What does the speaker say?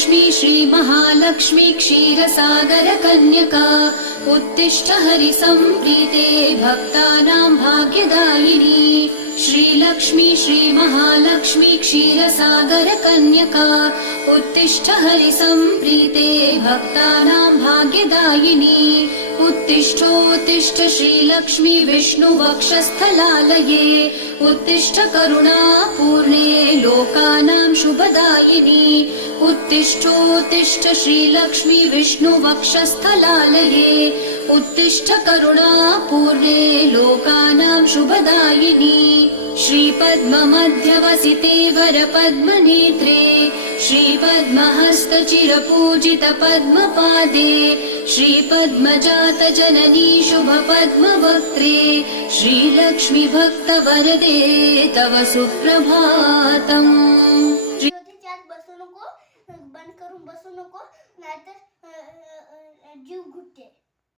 श्रीलक्ष्मी श्रीमहालक्ष्मी क्षीरसागरकन्यका उत्तिष्ठ हरिसम्प्रीते भक्तानां भाग्यदायिनी श्रीलक्ष्मी श्रीमहालक्ष्मी क्षीरसागरकन्यका उत्तिष्ठ हरिसम्प्रीते भक्तानां भाग्यदायिनी उत्तिष्ठोत्तिष्ठ श्रीलक्ष्मी विष्णुवक्षस्थलालये उत्तिष्ठ करुणापूर्णे लोकानां शुभदायिनी उत्तिष्ठोत्तिष्ठ श्रीलक्ष्मी विष्णुवक्षस्थलालये उत्तिष्ठ करुणापूर्णे लोकानां शुभदायिनी श्रीपद्ममध्यवसिते वरपद्मनेत्रे श्रीपद्महस्तचिरपूजितपद्मपादे श्रीपद्मजातजननी शुभपद्मवक्त्रे श्रीलक्ष्मी भक्तवरदे तव सुप्रभातम्। त्यात बसू नको, बंद करून बसू नको, नाहीतर जीव घुटते।